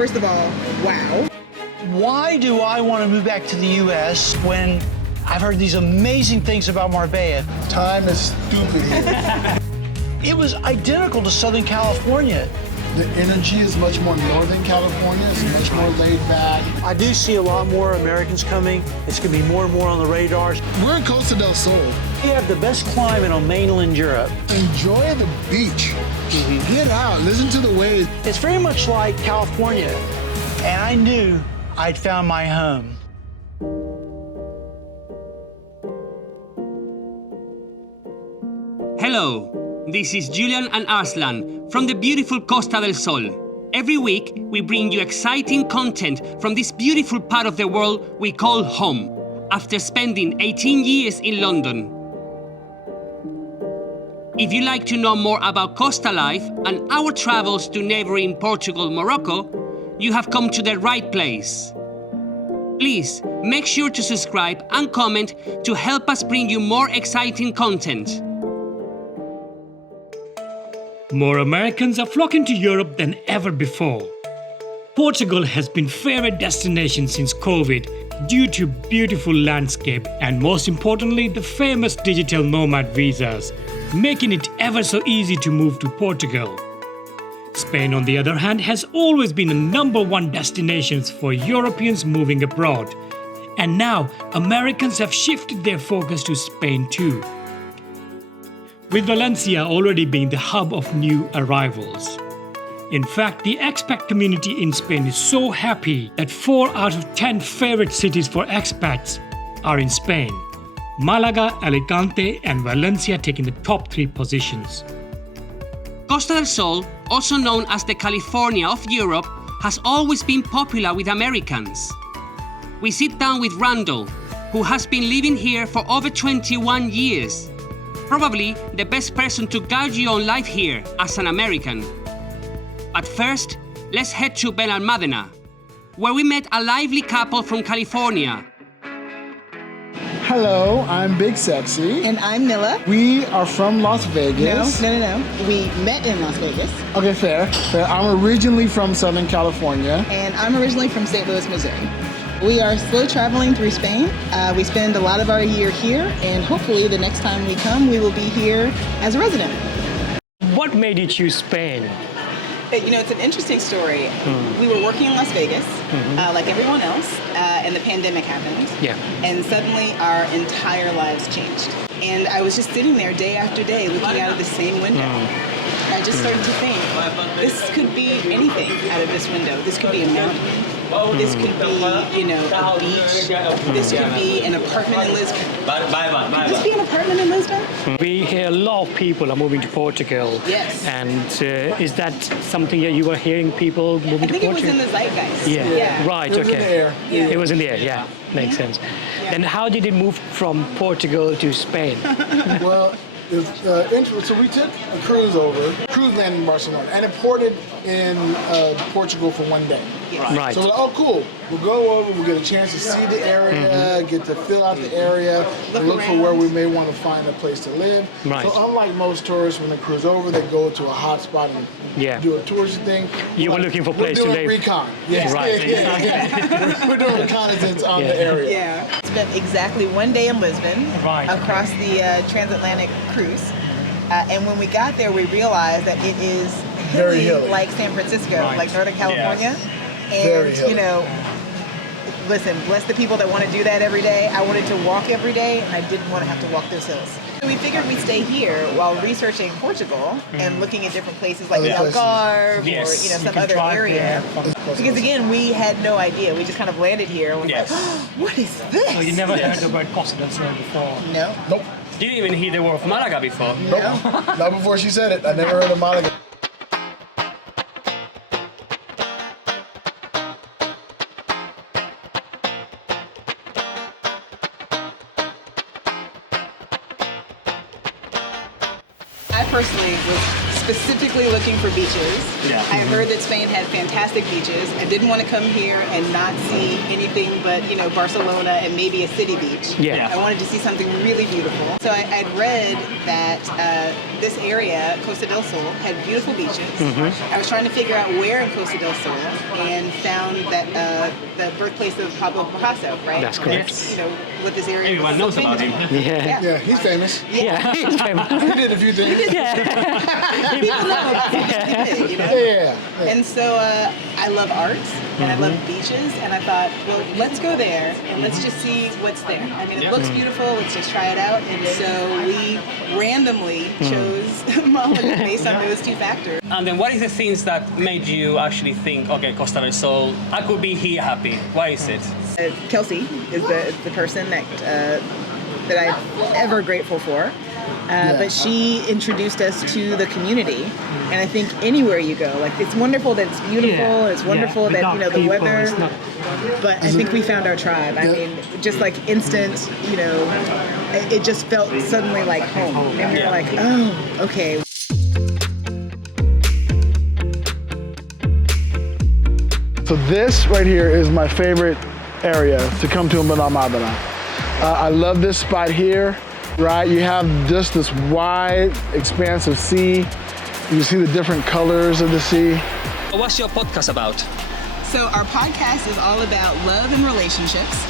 First of all, wow. Why do I want to move back to the U.S. when I've heard these amazing things about Marbella? Time is stupid here. It was identical to Southern California. The energy is much more Northern California. It's much more laid back. I do see a lot more Americans coming. It's going to be more and more on the radars. We're in Costa del Sol. We have the best climate on mainland Europe. Enjoy the beach. Get out, listen to the waves. It's very much like California, and I knew I'd found my home. Hello, this is Julian and Arslan from the beautiful Costa del Sol. Every week, we bring you exciting content from this beautiful part of the world we call home, after spending 18 years in London. If you'd like to know more about Costa life and our travels to neighboring Portugal, Morocco, you have come to the right place. Please make sure to subscribe and comment to help us bring you more exciting content. More Americans are flocking to Europe than ever before. Portugal has been favorite destination since COVID due to beautiful landscape and most importantly the famous digital nomad visas, making it ever so easy to move to Portugal. Spain, on the other hand, has always been a #1 destination for Europeans moving abroad. And now Americans have shifted their focus to Spain too, with Valencia already being the hub of new arrivals. In fact, the expat community in Spain is so happy that 4 out of 10 favorite cities for expats are in Spain. Malaga, Alicante and Valencia taking the top 3 positions. Costa del Sol, also known as the California of Europe, has always been popular with Americans. We sit down with Randall, who has been living here for over 21 years. Probably the best person to guide you on life here as an American. But first, let's head to Benalmádena, where we met a lively couple from California. Hello, I'm Big Sexy. And I'm Nilla. We are from Las Vegas. No. We met in Las Vegas. Okay, fair. I'm originally from Southern California. And I'm originally from St. Louis, Missouri. We are slow traveling through Spain. We spend a lot of our year here, and hopefully the next time we come, we will be here as a resident. What made you choose Spain? You know, it's an interesting story. We were working in Las Vegas, like everyone else, and the pandemic happened. Yeah. And suddenly our entire lives changed. And I was just sitting there day after day looking out of the same window. And I just started to think, this could be anything out of this window. This could be a mountain. This could be, you know, a beach. This could be an apartment in Lisbon. Could this be an apartment in Lisbon? We hear a lot of people are moving to Portugal. Yes. And is that something that you were hearing people moving to Portugal? I think it was in the zeitgeist. Yeah. Right, It was okay. in the air. Yeah. It was in the air, yeah. Makes sense. Then how did it move from Portugal to Spain? Well, it's interesting. So we took a cruise landed in Barcelona, and it ported in Portugal for 1 day. Right. So we're like, oh, cool. We'll go over, we'll get a chance to see the area, get to fill out the area, look for where we may want to find a place to live. Right. So unlike most tourists, when they cruise over, they go to a hot spot and do a touristy thing. You were looking for a place to live. We're doing recon. Yes. Right. Yeah. We're doing reconnaissance on the area. Yeah. Spent exactly 1 day in Lisbon, across the transatlantic cruise. And when we got there, we realized that it is hilly, like San Francisco, like Northern California. And, you know, listen, bless the people that want to do that every day. I wanted to walk every day, and I didn't want to have to walk those hills. So we figured we'd stay here while researching Portugal and looking at different places like Algarve or, you know, some other area. Because again, we had no idea. We just kind of landed here and was like, oh, what is this? So you never heard the word Costa del Sol before? No. Nope. You didn't even hear the word of Malaga before. Nope. Not before she said it. I never heard of Malaga. I personally was specifically looking for beaches. Yeah. I heard that Spain had fantastic beaches. I didn't want to come here and not see anything but, you know, Barcelona and maybe a city beach. Yeah. I wanted to see something really beautiful. So I'd read that this area, Costa del Sol, had beautiful beaches. I was trying to figure out where in Costa del Sol and found that the birthplace of Pablo Picasso, right? That's correct. That's, you know, what this area Everyone is knows so about him. famous for. Yeah. Yeah, he's famous. Yeah, he's famous. He did a few things. People know about him, you know? Yeah. And so I love art and I love beaches, and I thought, well, let's go there and let's just see what's there. I mean, it looks beautiful, let's just try it out. And so we randomly chose Malaga based on those two factors. And then what is the things that made you actually think, okay, Costa del Sol, I could be here happy? Why is it? Kelsey is the person that I'm ever grateful for. But she introduced us to the community, and I think anywhere you go, like it's wonderful that it's beautiful, it's wonderful that, you know, the weather, but I think we found our tribe. I mean, just like instant, you know, it just felt suddenly like home, and we were like, oh, okay. So this right here is my favorite area to come to in Marbella. I love this spot here. Right, you have just this wide expanse of sea. You see the different colors of the sea. What's your podcast about? So our podcast is all about love and relationships.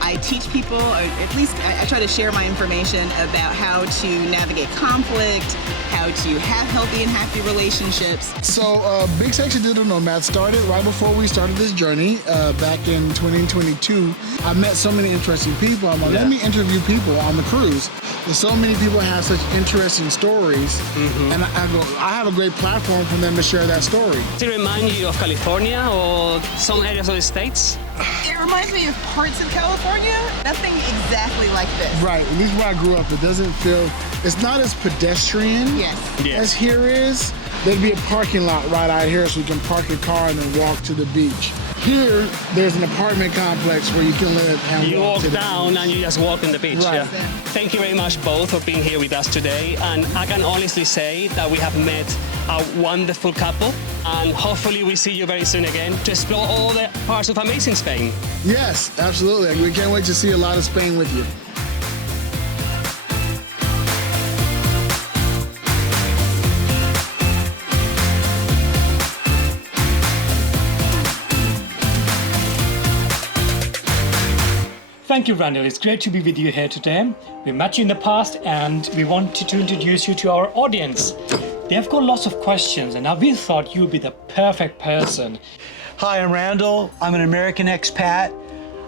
I teach people, or at least I try to share my information about how to navigate conflict, how to have healthy and happy relationships. So Big Sexy Digital Nomad started right before we started this journey back in 2022. I met so many interesting people. I'm like, let me interview people on the cruise. And so many people have such interesting stories, and I have a great platform for them to share that story. Does it remind you of California or some areas of the States? It reminds me of parts of California. Nothing exactly like this. Right, at least where I grew up, it doesn't feel, it's not as pedestrian as here is. There'd be a parking lot right out here so you can park your car and then walk to the beach. Here, there's an apartment complex where you can live and you walk to the down beach. and you just walk on the beach. Right. Yeah. Thank you very much both for being here with us today, and I can honestly say that we have met a wonderful couple, and hopefully we see you very soon again to explore all the parts of amazing Spain. Yes, absolutely. We can't wait to see a lot of Spain with you. Thank you, Randall. It's great to be with you here today. We met you in the past and we wanted to introduce you to our audience. They've got lots of questions and now we thought you'd be the perfect person. Hi, I'm Randall. I'm an American expat.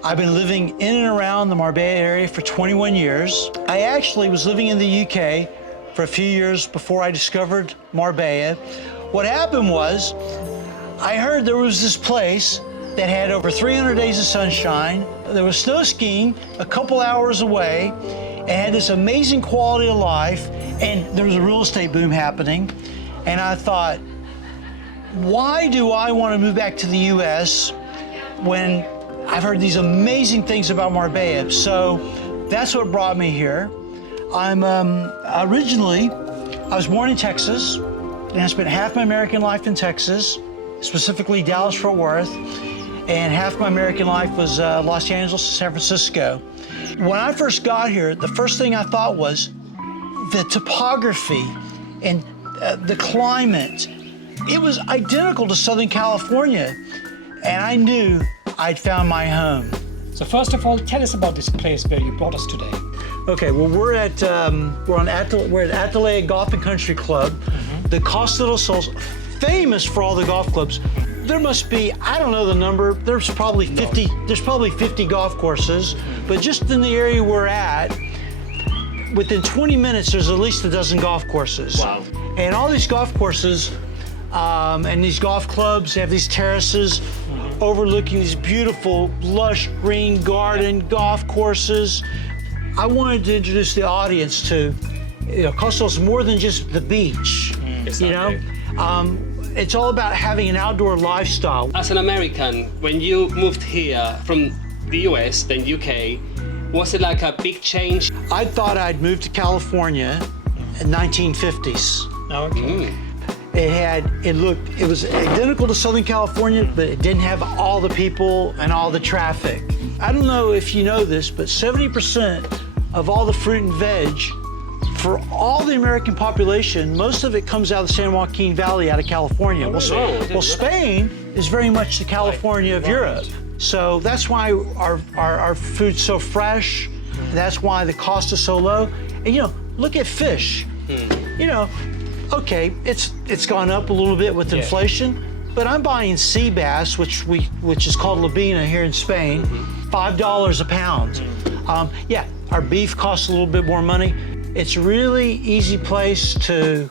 I've been living in and around the Marbella area for 21 years. I actually was living in the UK for a few years before I discovered Marbella. What happened was, I heard there was this place that had over 300 days of sunshine. There was snow skiing a couple hours away. It had this amazing quality of life, and there was a real estate boom happening. And I thought, why do I want to move back to the US when I've heard these amazing things about Marbella? So that's what brought me here. I'm originally, I was born in Texas, and I spent half my American life in Texas, specifically Dallas-Fort Worth, and half my American life was Los Angeles, San Francisco. When I first got here, the first thing I thought was the topography and the climate. It was identical to Southern California, and I knew I'd found my home. So first of all, tell us about this place where you brought us today. Okay, well we're at Atalaya Golf and Country Club. The Costa del Sol's famous for all the golf clubs. There must be, I don't know the number, there's probably 50 golf courses, but just in the area we're at, within 20 minutes there's at least a dozen golf courses. Wow. And all these golf courses and these golf clubs have these terraces overlooking these beautiful, lush green garden golf courses. I wanted to introduce the audience to, Costa del Sol is more than just the beach, It's all about having an outdoor lifestyle. As an American, when you moved here from the US, then UK, was it like a big change? I thought I'd moved to California in 1950s. Okay. It was identical to Southern California, but it didn't have all the people and all the traffic. I don't know if you know this, but 70% of all the fruit and veg for all the American population, most of it comes out of the San Joaquin Valley out of California. Well, Spain is very much the California of Europe. So that's why our food's so fresh. That's why the cost is so low. And look at fish. Okay, it's gone up a little bit with inflation, but I'm buying sea bass, which is called labina here in Spain, $5 a pound. Our beef costs a little bit more money. It's a really easy place to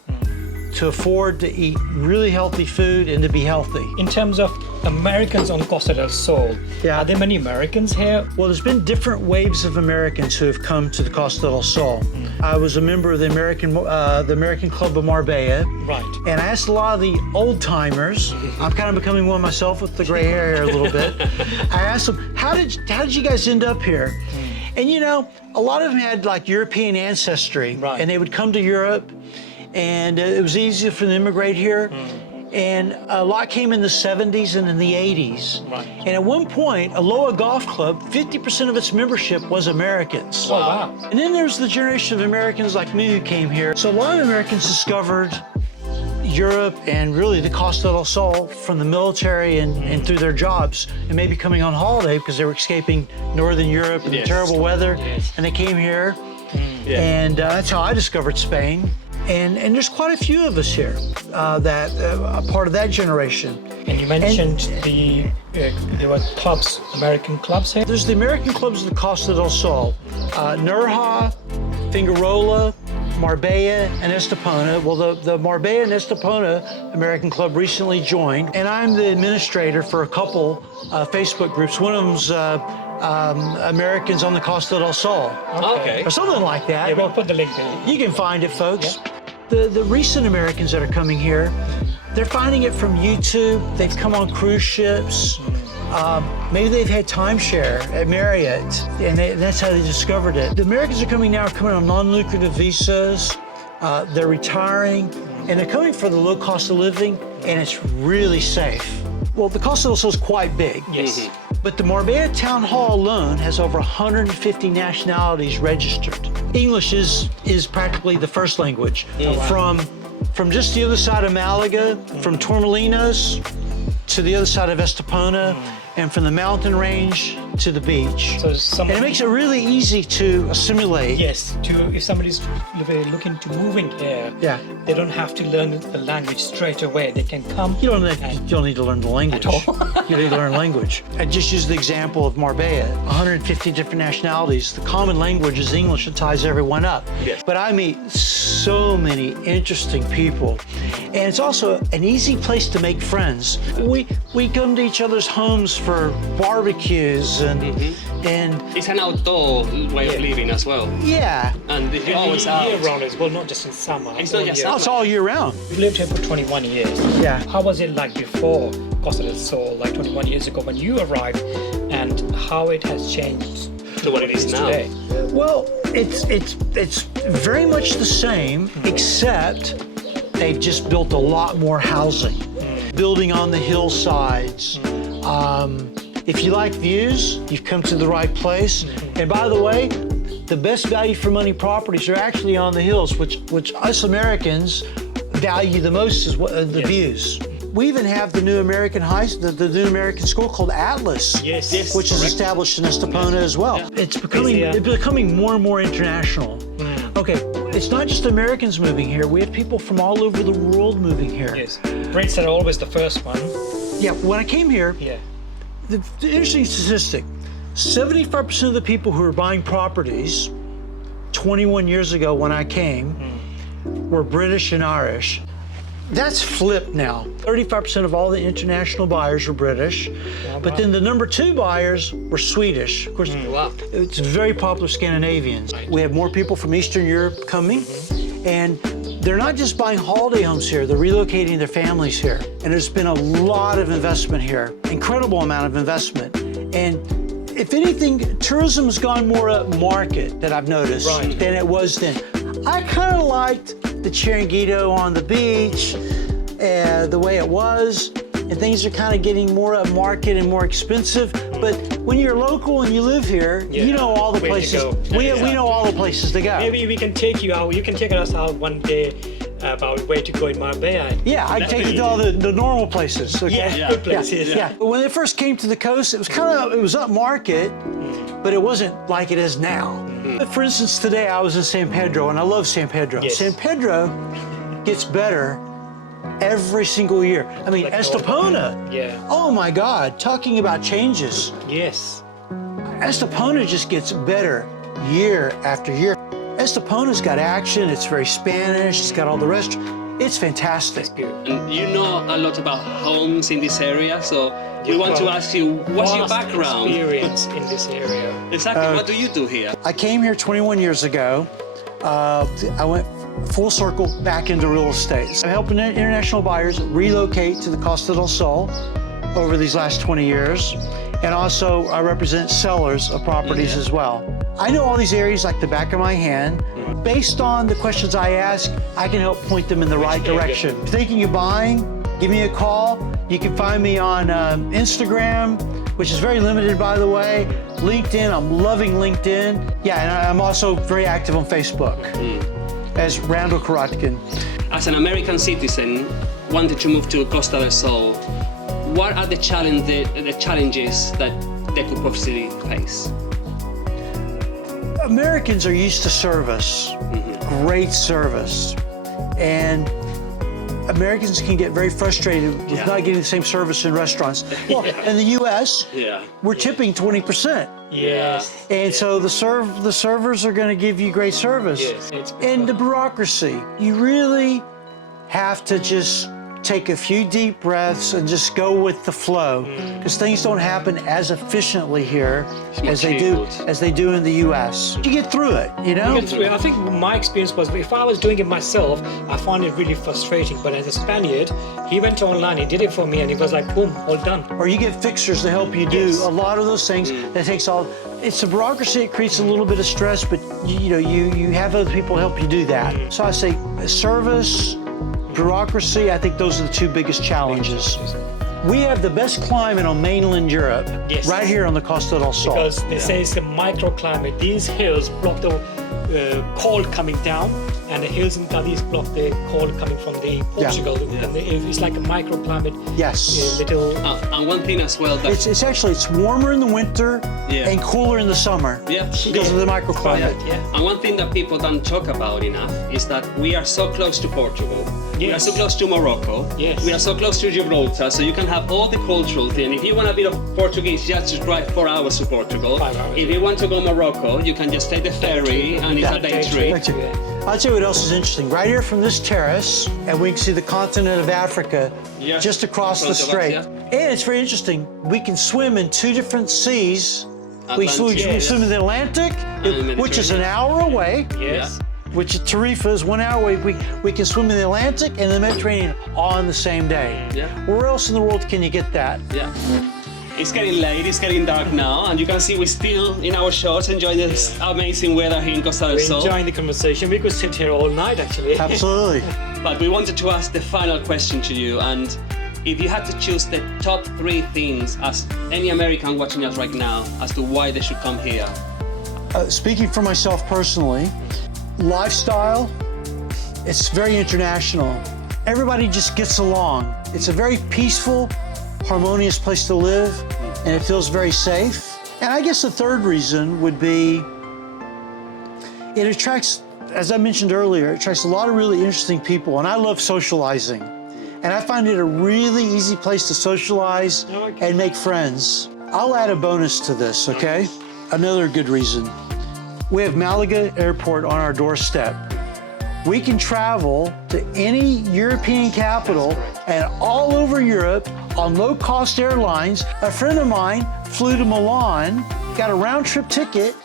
afford to eat really healthy food and to be healthy. In terms of Americans on Costa del Sol, are there many Americans here? Well, there's been different waves of Americans who have come to the Costa del Sol. I was a member of the American Club of Marbella. Right. And I asked a lot of the old timers. I'm kind of becoming one myself with the gray hair here a little bit. I asked them, how did you guys end up here? And a lot of them had like European ancestry, and they would come to Europe, and it was easy for them to immigrate here. And a lot came in the 70s and in the 80s. Right. And at one point, Aloha Golf Club, 50% of its membership was Americans. Oh, wow. And then there's the generation of Americans like me who came here. So a lot of Americans discovered Europe and really the Costa del Sol from the military and through their jobs, and maybe coming on holiday because they were escaping Northern Europe and the terrible weather, and they came here. And that's how I discovered Spain. And there's quite a few of us here that are part of that generation. And you mentioned there were clubs, American clubs here? There's the American clubs of the Costa del Sol, Nerja, Fingarola, Marbella, and Estepona. Well, the Marbella and Estepona American Club recently joined, and I'm the administrator for a couple Facebook groups. One of them's Americans on the Costa del Sol. Okay. Or something like that. Yeah, we'll put the link there. You can find it, folks. The recent Americans that are coming here, they're finding it from YouTube. They've come on cruise ships. Maybe they've had timeshare at Marriott, and that's how they discovered it. The Americans are coming on non-lucrative visas. They're retiring, and they're coming for the low cost of living, and it's really safe. Well, the Costa del Sol is quite big. Yes. But the Marbella Town Hall alone has over 150 nationalities registered. English is practically the first language. From just the other side of Malaga, from Torremolinos to the other side of Estepona, and from the mountain range to the beach. So and it makes it really easy to assimilate. Yes, if somebody's looking to moving here, they don't have to learn the language straight away. They can come. You don't need to learn the language. At all. You need to learn language. I just used the example of Marbella, 150 different nationalities. The common language is English that ties everyone up. Yes. But I meet so many interesting people. And it's also an easy place to make friends. We come to each other's homes for barbecues and it's an outdoor way of living as well. Yeah. And you always out. Year round as well, not just in summer. It's not just summer. It's all year round. You've lived here for 21 years. Yeah. How was it like before Costa del Sol, like 21 years ago when you arrived, and how it has changed to what it is now? Today? Well, it's very much the same, except they've just built a lot more housing. Building on the hillsides. If you like views, you've come to the right place. And by the way, the best value for money properties are actually on the hills, which us Americans value the most is the views. We even have the new American the new American school called Atlas, which is established in Estepona as well. It's becoming more and more international. Okay, it's not just Americans moving here. We have people from all over the world moving here. Yes, rates are always the first one. Yeah, when I came here, the interesting statistic, 75% of the people who were buying properties 21 years ago when I came were British and Irish. That's flipped now. 35% of all the international buyers were British, but then the number 2 buyers were Swedish. Of course, it's very popular Scandinavians. We have more people from Eastern Europe coming, and they're not just buying holiday homes here, they're relocating their families here. And there's been a lot of investment here, incredible amount of investment. And if anything, tourism's gone more up market that I've noticed than it was then. I kind of liked the Chiringuito on the beach, the way it was, and things are kind of getting more upmarket and more expensive. But when you're local and you live here, you know all the places. We know all the places to go. Maybe we can take you out. You can take us out one day about where to go in Marbella. Yeah, I take you to all the normal places. Okay? Good places. Yeah. But when they first came to the coast, it was upmarket, but it wasn't like it is now. For instance, today I was in San Pedro, and I love San Pedro. Yes. San Pedro gets better every single year. I mean, Estepona. Yeah. Oh my God, talking about changes. Yes. Estepona just gets better year after year. Estepona's got action, it's very Spanish, it's got all the restaurants. It's fantastic. And you know a lot about homes in this area, so we want to ask you, what's your background? Experience in this area. Exactly, what do you do here? I came here 21 years ago. I went full circle back into real estate. I'm helping international buyers relocate to the Costa del Sol over these last 20 years. And also I represent sellers of properties as well. I know all these areas like the back of my hand. Based on the questions I ask, I can help point them in the right direction. If you're thinking of buying, give me a call. You can find me on Instagram, which is very limited, by the way. LinkedIn, I'm loving LinkedIn. Yeah, and I'm also very active on Facebook as Randall Karatkin. As an American citizen, wanted to move to Costa del Sol, what are the challenges that they could possibly face? Americans are used to service, great service, and Americans can get very frustrated with not getting the same service in restaurants. Well, in the U.S., we're tipping 20%. Yes. And so the servers are going to give you great service. Yes. And the bureaucracy, you really have to just take a few deep breaths and just go with the flow, because things don't happen as efficiently here as they do in the U.S. You get through it, you know? I think my experience was, if I was doing it myself, I found it really frustrating. But as a Spaniard, he went online, he did it for me, and he was like, boom, all done. Or you get fixers to help you do a lot of those things. That takes all. It's the bureaucracy. It creates a little bit of stress, but you have other people help you do that. So I say service, bureaucracy, I think those are the two biggest challenges. We have the best climate on mainland Europe, right here on the Costa del Sol. Because they say it's a microclimate. These hills block the cold coming down, and the hills in Cadiz block the cold coming from the Portugal. And it's like a microclimate. Yes. Little. And one thing as well that it's warmer in the winter and cooler in the summer. Because of the microclimate. And one thing that people don't talk about enough is that we are so close to Portugal. We are so close to Morocco. We are so close to Gibraltar, so you can have all the cultural thing. If you want a bit of Portuguese, just drive 4 hours to Portugal. 5 hours. If you want to go Morocco, you can just take the ferry, and it's a day trip. I'll tell you what else is interesting. Right here from this terrace, and we can see the continent of Africa just across the strait. And it's very interesting. We can swim in 2 different seas. We swim in the Atlantic, which is an hour away. Which Tarifa is 1 hour away. We can swim in the Atlantic and the Mediterranean on the same day. Where else in the world can you get that? It's getting late, it's getting dark now, and you can see we're still in our shorts enjoying this amazing weather here in Costa del Sol. We're enjoying the conversation. We could sit here all night, actually. Absolutely. But we wanted to ask the final question to you, and if you had to choose the top 3 things as any American watching us right now as to why they should come here. Speaking for myself personally, lifestyle, it's very international. Everybody just gets along. It's a very peaceful, harmonious place to live, and it feels very safe. And I guess the third reason would be it attracts, as I mentioned earlier, it attracts a lot of really interesting people, and I love socializing. And I find it a really easy place to socialize and make friends. I'll add a bonus to this, okay? Another good reason. We have Malaga Airport on our doorstep. We can travel to any European capital and all over Europe on low-cost airlines. A friend of mine flew to Milan, got a round-trip ticket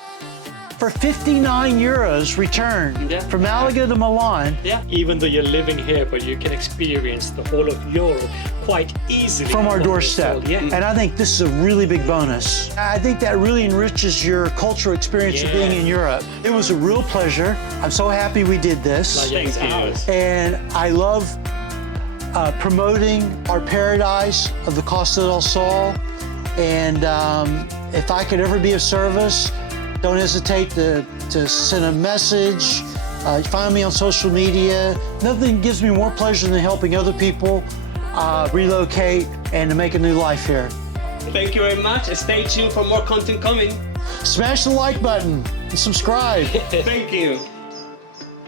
for 59 euros return from Malaga to Milan. Yeah. Even though you're living here, but you can experience the whole of Europe quite easily from our doorstep. Yeah. And I think this is a really big bonus. I think that really enriches your cultural experience of being in Europe. It was a real pleasure. I'm so happy we did this. Thanks. And I love promoting our paradise of the Costa del Sol. And if I could ever be of service, don't hesitate to send a message. Find me on social media. Nothing gives me more pleasure than helping other people relocate and to make a new life here. Thank you very much. Stay tuned for more content coming. Smash the like button and subscribe. Thank you.